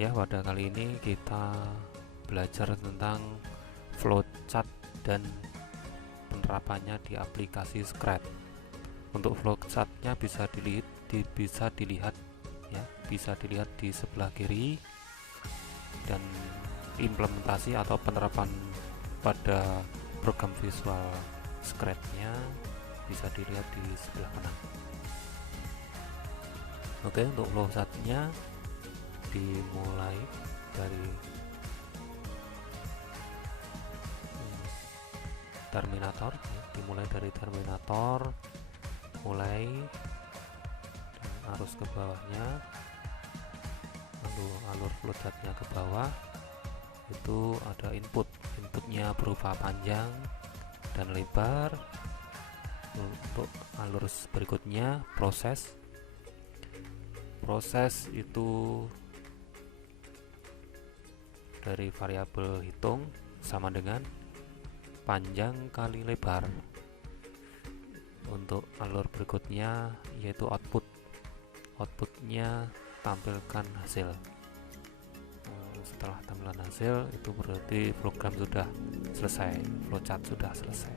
Ya, pada kali ini kita belajar tentang flowchart dan penerapannya di aplikasi Scratch. Untuk flowchartnya bisa dilihat ya, bisa dilihat di sebelah kiri, dan implementasi atau penerapan pada program visual Scratch-nya bisa dilihat di sebelah kanan. Oke, untuk flowchartnya dimulai dari Terminator, dimulai dari Terminator, mulai dan arus ke bawahnya, lalu alur flowchartnya ke bawah. Itu ada inputnya berupa panjang dan lebar. Untuk alur berikutnya proses itu dari variabel hitung sama dengan panjang kali lebar. Untuk alur berikutnya yaitu outputnya tampilkan hasil. Setelah tampilan hasil itu berarti program sudah selesai, flowchart sudah selesai.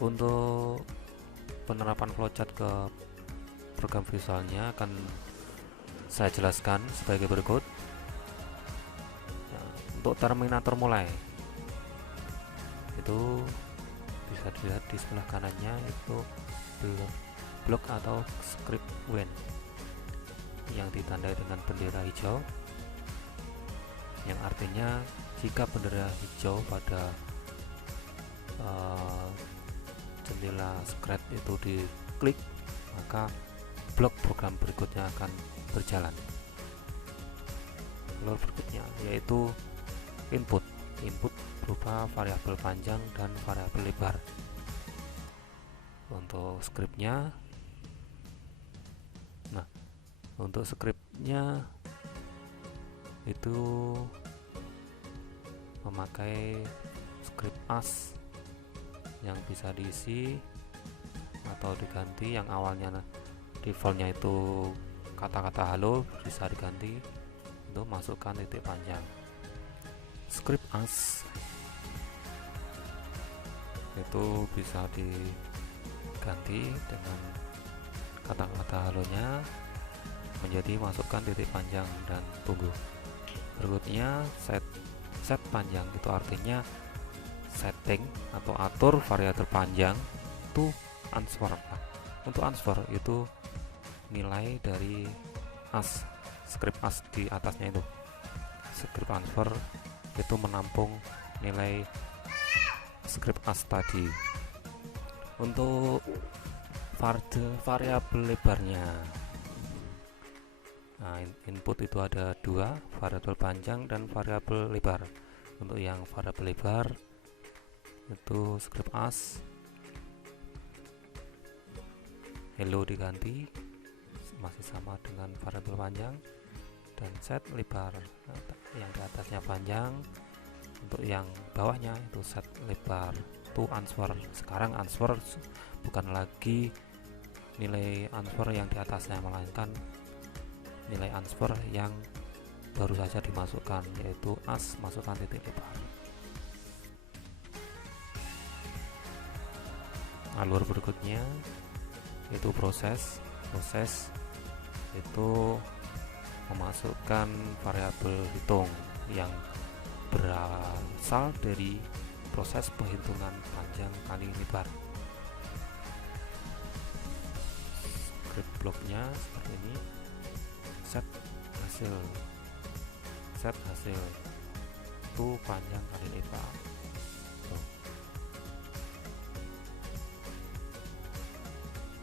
Untuk penerapan flowchart ke program visualnya akan saya jelaskan sebagai berikut. Untuk Terminator mulai, itu bisa dilihat di sebelah kanannya itu blok atau script when yang ditandai dengan bendera hijau, yang artinya jika bendera hijau pada jendela Scratch itu diklik, maka blok program berikutnya akan berjalan. Lalu berikutnya yaitu input berupa variabel panjang dan variabel lebar. Untuk scriptnya, untuk scriptnya itu memakai script as yang bisa diisi atau diganti. Yang awalnya defaultnya itu kata-kata halo, bisa diganti untuk masukkan titik panjang. Script as itu bisa diganti dengan kata-kata halonya menjadi masukkan titik panjang dan tunggu. Berikutnya set panjang, itu artinya setting atau atur variabel panjang to answer. Untuk answer itu nilai dari as, script as di atasnya itu. Script answer itu menampung nilai script as tadi. Untuk variabel lebarnya, input itu ada dua, variabel panjang dan variabel lebar. Untuk yang variabel lebar itu script as hello diganti masih sama dengan variabel panjang, dan set lebar yang di atasnya panjang, untuk yang bawahnya itu set lebar to answer. Sekarang answer bukan lagi nilai answer yang di atasnya, melainkan nilai answer yang baru saja dimasukkan, yaitu as masukkan titik lebar. Alur berikutnya itu proses itu memasukkan variabel hitung yang berasal dari proses penghitungan panjang kali lebar. Script bloknya seperti ini. Set hasil itu panjang kali lebar.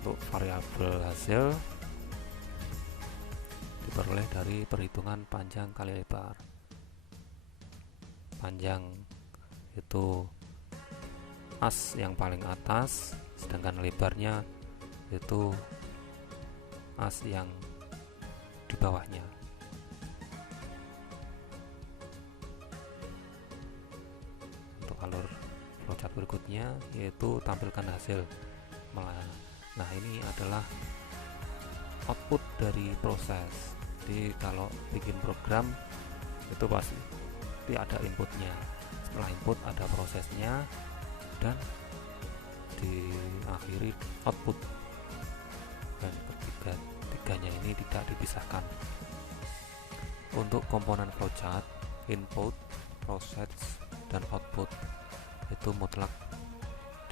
Untuk variabel hasil diperoleh dari perhitungan panjang kali lebar. Panjang itu as yang paling atas, sedangkan lebarnya itu as yang di bawahnya. Untuk alur flowchart berikutnya yaitu tampilkan hasil. Nah, ini adalah output dari proses. Jadi kalau bikin program itu pasti ada inputnya, setelah input ada prosesnya, dan diakhiri output. Dan tiganya ini tidak dipisahkan. Untuk komponen flowchart, input, proses, dan output itu mutlak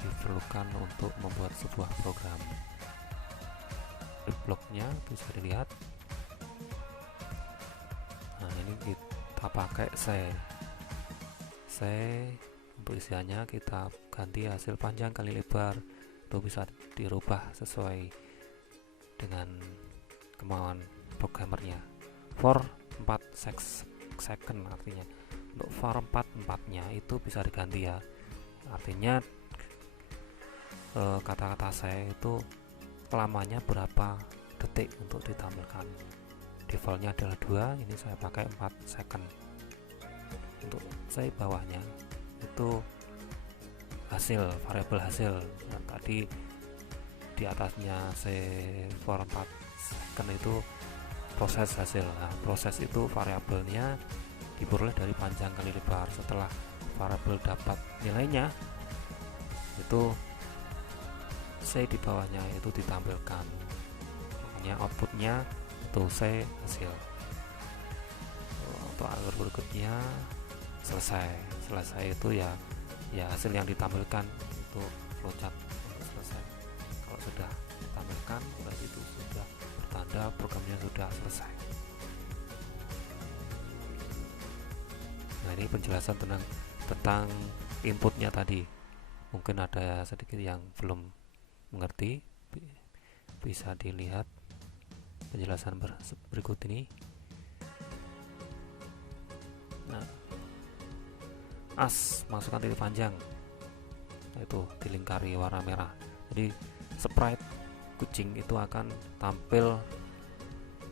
diperlukan untuk membuat sebuah program. Di bloknya bisa dilihat. Nah, ini kita pakai C. Untuk isiannya kita ganti hasil panjang kali lebar, itu bisa dirubah sesuai dengan kemauan programmernya. For 4 second artinya untuk for 4-4-nya itu bisa diganti ya, artinya kata-kata saya itu lamanya berapa detik untuk ditampilkan. Defaultnya adalah 2, ini saya pakai 4 second. Untuk saya bawahnya itu hasil, variabel hasil. Nah, tadi di atasnya saya for 4 second itu proses hasil. Nah, proses itu variabelnya diperoleh dari panjang kali lebar. Setelah variabel dapat nilainya, itu C di bawahnya itu ditampilkan, makanya outputnya itu C hasil. Untuk alur berikutnya selesai itu ya hasil yang ditampilkan itu flowchart selesai. Kalau sudah ditampilkan berarti itu sudah bertanda programnya sudah selesai. Nah, ini penjelasan tentang inputnya tadi. Mungkin ada sedikit yang belum mengerti, bisa dilihat penjelasan berikut ini. Nah, as masukkan titik panjang, itu dilingkari warna merah. Jadi sprite kucing itu akan tampil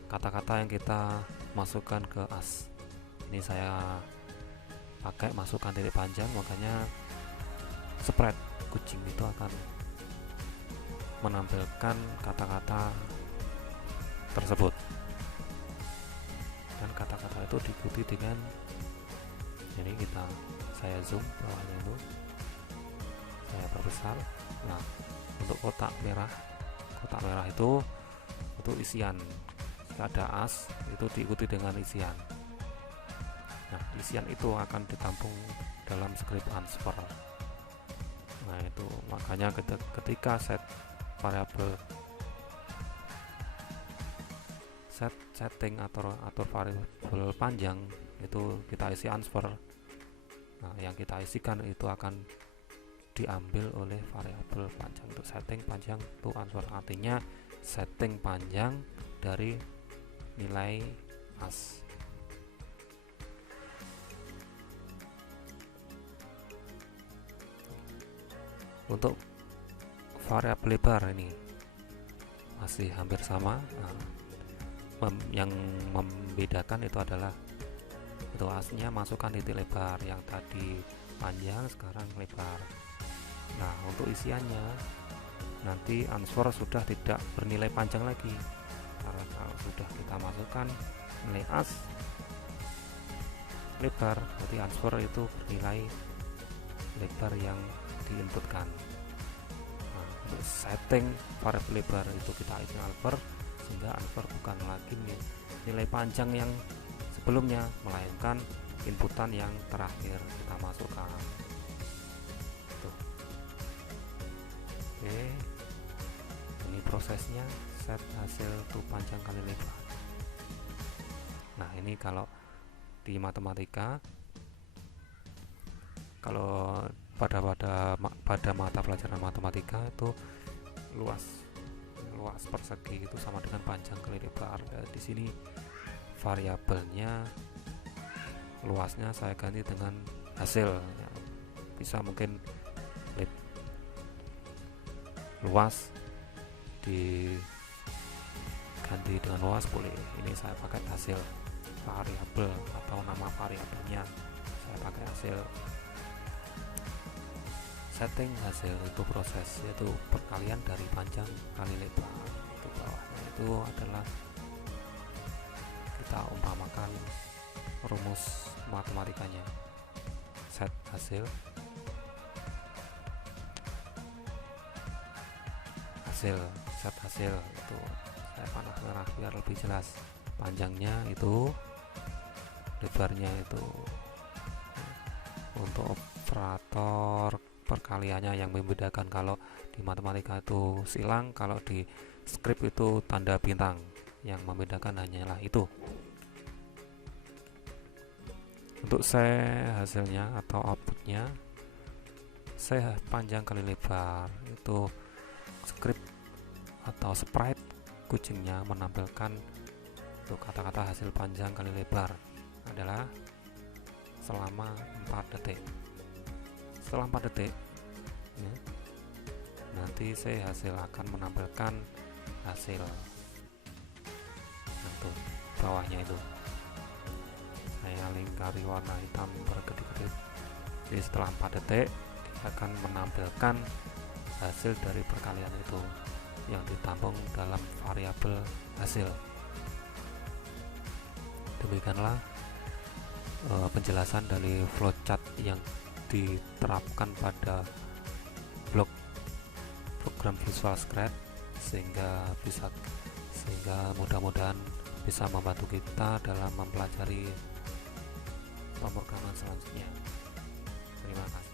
kata-kata yang kita masukkan ke as. Ini saya pakai masukkan titik panjang, makanya sprite kucing itu akan menampilkan kata-kata tersebut, dan kata-kata itu diikuti dengan, jadi saya zoom bawahnya itu, saya perbesar. Nah, untuk kotak merah itu isian. Jika ada as itu diikuti dengan isian. Nah, isian itu akan ditampung dalam script answer. Nah, itu makanya ketika variabel setting atau variabel panjang itu kita isi answer. Nah, yang kita isikan itu akan diambil oleh variabel panjang. Untuk setting panjang itu answer, artinya setting panjang dari nilai as. Untuk variabel lebar ini masih hampir sama. Nah, yang membedakan itu adalah itu asnya masukkan titik lebar, yang tadi panjang sekarang lebar. Nah, untuk isiannya nanti answer sudah tidak bernilai panjang lagi, karena kalau sudah kita masukkan nilai as lebar, berarti answer itu bernilai lebar yang diinputkan. Nah, untuk setting variabel lebar itu kita isi answer, sehingga answer bukan lagi nilai panjang yang sebelumnya, melainkan inputan yang terakhir kita masukkan. Tuh. Oke, ini prosesnya set hasil tuh panjang kali lebar. Nah, ini kalau di matematika, kalau pada mata pelajaran matematika itu luas persegi itu sama dengan panjang kali lebar. Di sini variabelnya luasnya saya ganti dengan hasil ya. Bisa mungkin luas diganti dengan luas boleh. Ini saya pakai hasil variabel atau nama variabelnya saya pakai hasil. Setting hasil itu proses, yaitu perkalian dari panjang kali lebar, itu bawahnya itu. itu adalah kita umpamakan rumus matematikanya. Set hasil set hasil itu saya panah merah biar lebih jelas. Panjangnya itu, lebarnya itu. Untuk operator perkaliannya yang membedakan, kalau di matematika itu silang, kalau di script itu tanda bintang. Yang membedakan hanyalah itu. Untuk saya hasilnya atau outputnya, saya panjang kali lebar itu script atau sprite kucingnya menampilkan untuk kata-kata hasil panjang kali lebar adalah selama 4 detik. Setelah 4 detik ya, nanti saya hasil akan menampilkan hasil. Nah, tuh bawahnya itu saya lingkari warna hitam berkedip-kedip. Jadi setelah 4 detik dia akan menampilkan hasil dari perkalian itu yang ditampung dalam variabel hasil. Demikianlah penjelasan dari flowchart yang diterapkan pada blok program Visual Script sehingga mudah-mudahan bisa membantu kita dalam mempelajari pemrograman selanjutnya. Terima kasih.